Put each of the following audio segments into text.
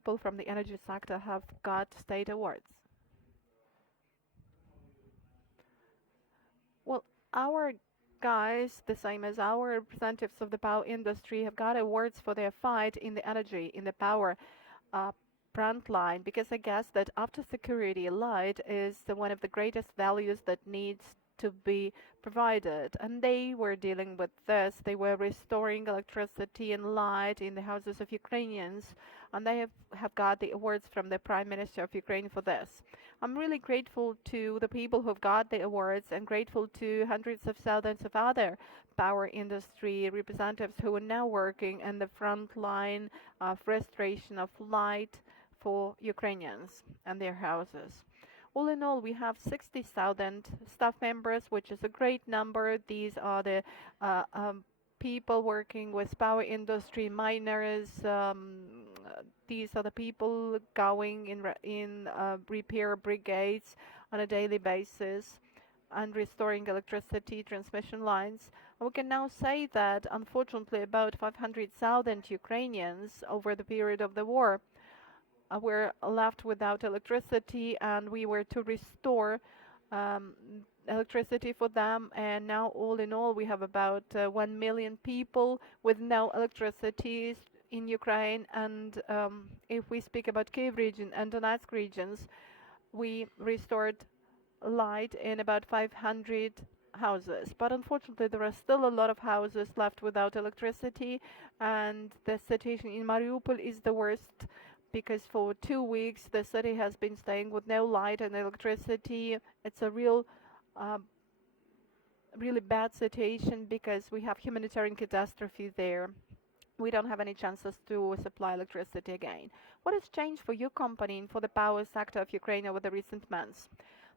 people from the energy sector have got state awards? Well, our guys, the same as our representatives of the power industry, have got awards for their fight in the energy, in the power uh, front line, because I guess that after security, light is one of the greatest values that needs to be provided. And they were dealing with this. They were restoring electricity and light in the houses of Ukrainians, and they have got the awards from the Prime Minister of Ukraine for this. I'm really grateful to the people who've got the awards and grateful to hundreds of thousands of other power industry representatives who are now working in the front line of restoration of light for Ukrainians and their houses. All in all, we have 60,000 staff members, which is a great number. These are the people working with power industry, miners. These are the people going in repair brigades on a daily basis and restoring electricity transmission lines. And we can now say that, unfortunately, about 500,000 Ukrainians over the period of the war were left without electricity, and we were to restore um, electricity for them. And now, all in all, we have about 1 million people with no electricity in Ukraine. And if we speak about Kyiv region and Donetsk regions, we restored light in about 500 houses. But unfortunately, there are still a lot of houses left without electricity, and the situation in Mariupol is the worst because for 2 weeks the city has been staying with no light and electricity. It's a uh, really bad situation because we have humanitarian catastrophe there. We don't have any chances to supply electricity again. What has changed for your company and for the power sector of Ukraine over the recent months?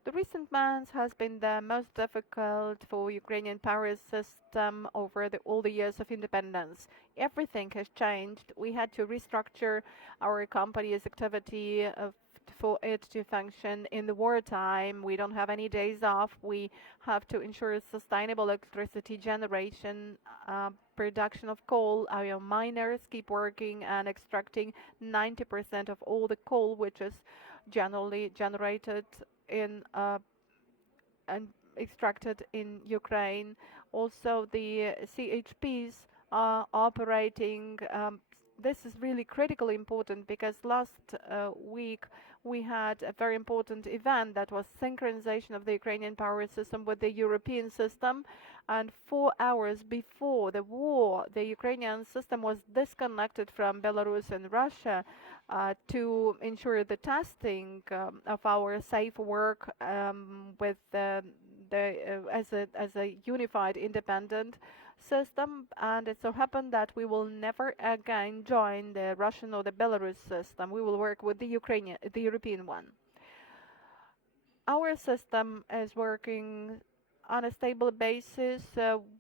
The recent months has been the most difficult for Ukrainian power system over all the years of independence. Everything has changed. We had to restructure our company's activity for it to function in the wartime. We don't have any days off. We have to ensure sustainable electricity generation, production of coal. Our miners keep working and extracting 90% of all the coal, which is generally generated in and extracted in Ukraine. Also, the CHPs are operating. This is really critically important because last week we had a very important event that was synchronization of the Ukrainian power system with the European system. And 4 hours before the war, the Ukrainian system was disconnected from Belarus and Russia to ensure the testing of our safe work with as a unified independent system. And it so happened that we will never again join the Russian or the Belarus system. We will work with the European one. Our system is working on a stable basis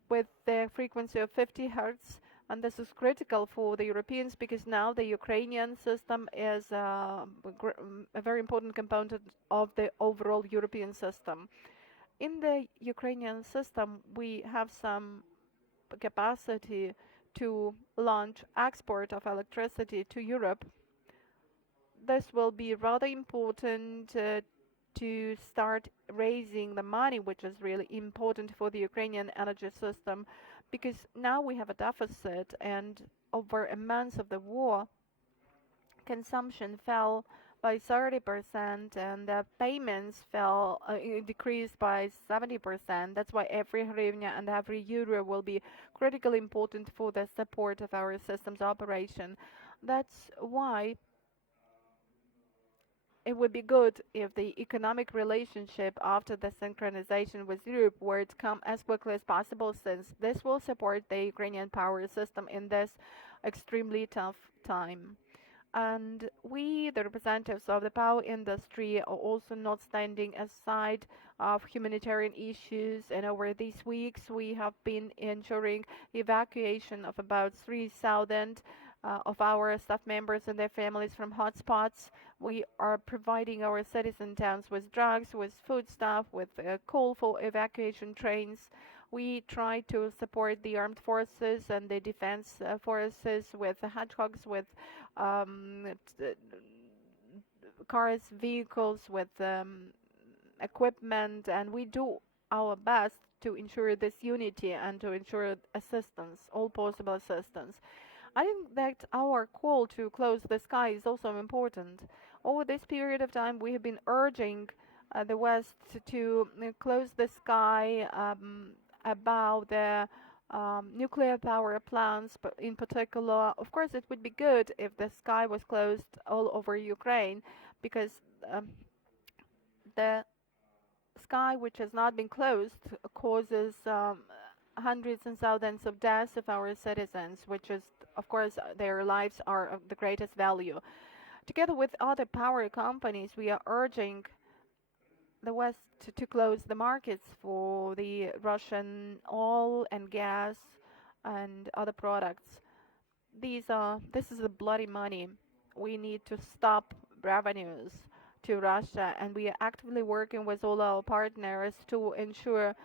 with the frequency of 50 hertz, and this is critical for the Europeans because now the Ukrainian system is a very important component of the overall European system. In the Ukrainian system, we have some capacity to launch export of electricity to Europe. This will be rather important to start raising the money, which is really important for the Ukrainian energy system, because now we have a deficit, and over a month of the war, consumption fell by 30%, and the payments decreased by 70%. That's why every hryvnia and every euro will be critically important for the support of our system's operation. That's why it would be good if the economic relationship after the synchronization with Europe were to come as quickly as possible, since this will support the Ukrainian power system in this extremely tough time. And we, the representatives of the power industry, are also not standing aside of humanitarian issues. And over these weeks, we have been ensuring evacuation of about 3,000 of our staff members and their families from hotspots. We are providing our citizen towns with drugs, with foodstuff, with coal for evacuation trains. We try to support the armed forces and the defense forces with hedgehogs, with um, cars, vehicles, with equipment, and we do our best to ensure this unity and to ensure assistance, all possible assistance. I think that our call to close the sky is also important. Over this period of time, we have been urging the West to close the sky about the nuclear power plants, but in particular, of course, it would be good if the sky was closed all over Ukraine, because um, the sky which has not been closed causes hundreds and thousands of deaths of our citizens, which is, of course, their lives are of the greatest value. Together with other power companies, we are urging the West to close the markets for the Russian oil and gas and other products. This is the bloody money. We need to stop revenues to Russia, and we are actively working with all our partners to ensure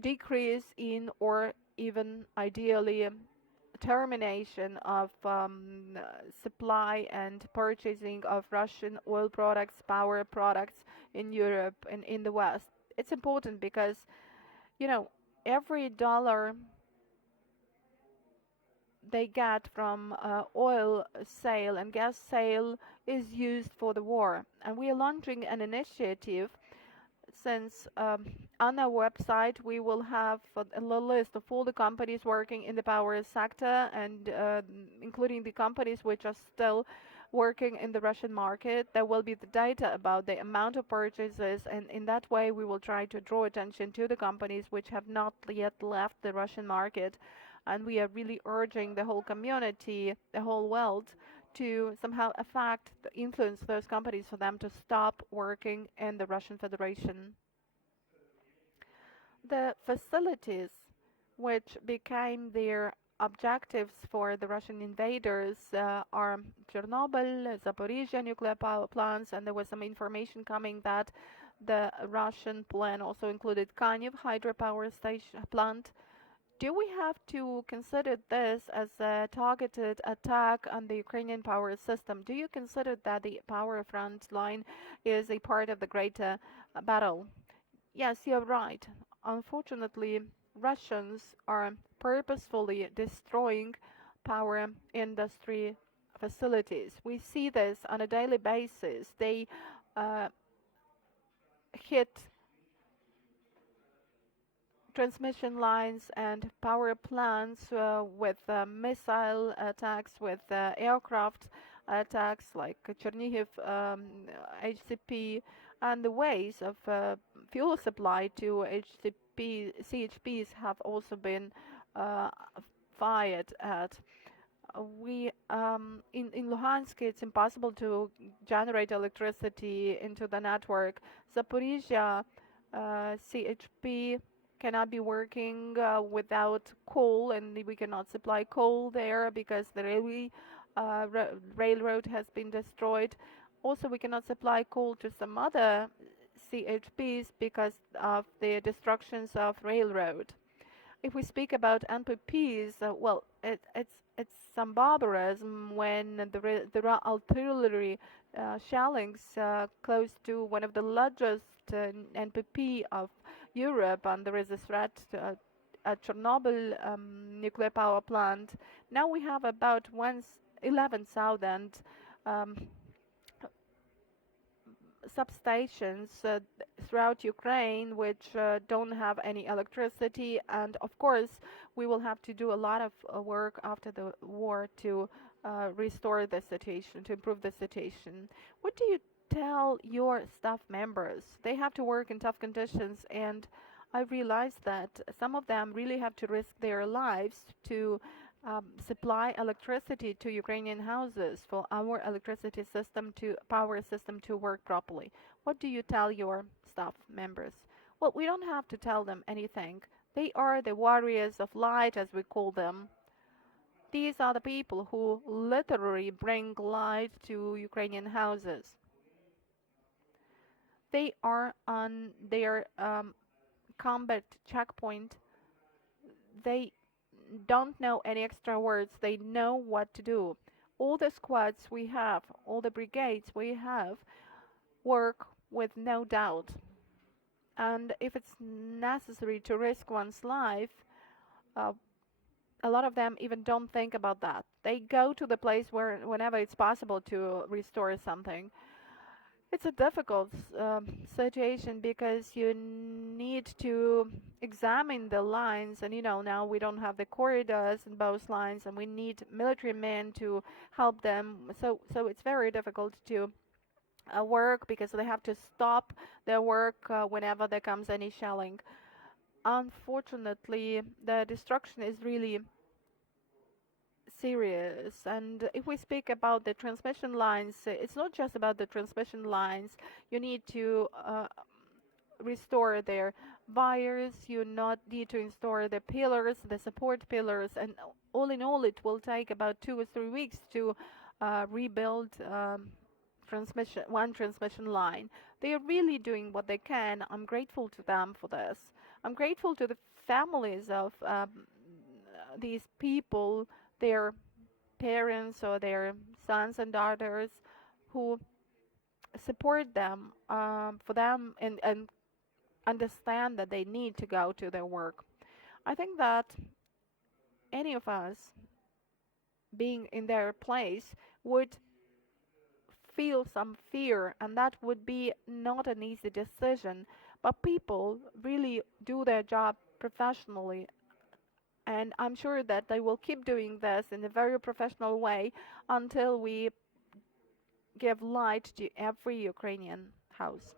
decrease in or even ideally termination of supply and purchasing of Russian oil products, power products in Europe and in the West. It's important because, you know, every dollar they get from oil sale and gas sale is used for the war. And we are launching an initiative since on our website we will have a list of all the companies working in the power sector and including the companies which are still working in the Russian market. There will be the data about the amount of purchases, and in that way we will try to draw attention to the companies which have not yet left the Russian market. And we are really urging the whole community, the whole world, to somehow affect, influence those companies for them to stop working in the Russian Federation. The facilities which became their objectives for the Russian invaders are Chernobyl, Zaporizhia nuclear power plants, and there was some information coming that the Russian plan also included Kyiv hydropower station plant. Do we have to consider this as a targeted attack on the Ukrainian power system? Do you consider that the power front line is a part of the greater battle? Yes, you're right. Unfortunately, Russians are purposefully destroying power industry facilities. We see this on a daily basis. They uh, hit transmission lines and power plants with missile attacks, with aircraft attacks like Chernihiv HCP, and the ways of fuel supply to CHPs have also been uh, fired at. In Luhansk, it's impossible to generate electricity into the network. Zaporizhia CHP cannot be working without coal, and we cannot supply coal there because the railroad has been destroyed. Also, we cannot supply coal to some other CHPs because of the destructions of railroad. If we speak about NPPs, it's some barbarism when there are artillery shellings close to one of the largest NPP of Europe, and there is a threat at Chernobyl nuclear power plant. Now we have about 11,000 um, substations throughout Ukraine which don't have any electricity, and of course we will have to do a lot of work after the war to restore the situation, to improve the situation. What do you tell your staff members? They have to work in tough conditions, and I realize that some of them really have to risk their lives to supply electricity to Ukrainian houses for our electricity system to power system to work properly. What do you tell your staff members? Well, we don't have to tell them anything. They are the warriors of light, as we call them. These are the people who literally bring light to Ukrainian houses. They are on their combat checkpoint they don't know any extra words. They know what to do. All the squads we have, all the brigades we have, work with no doubt. And if it's necessary to risk one's life, uh, a lot of them even don't think about that. They go to the place where, whenever it's possible to restore something. It's a difficult situation because you need to examine the lines, and now we don't have the corridors in both lines, and we need military men to help them. So it's very difficult to work because they have to stop their work whenever there comes any shelling. Unfortunately, the destruction is really serious. And if we speak about the transmission lines, it's not just about the transmission lines. You need to restore their wires, you not need to restore the pillars, the support pillars, and all in all, it will take about 2 or 3 weeks to rebuild one transmission line. They are really doing what they can. I'm grateful to them for this. I'm grateful to the families of these people, their parents or their sons and daughters who support them for them and understand that they need to go to their work. I think that any of us being in their place would feel some fear, and that would be not an easy decision. But people really do their job professionally, and I'm sure that they will keep doing this in a very professional way until we give light to every Ukrainian house.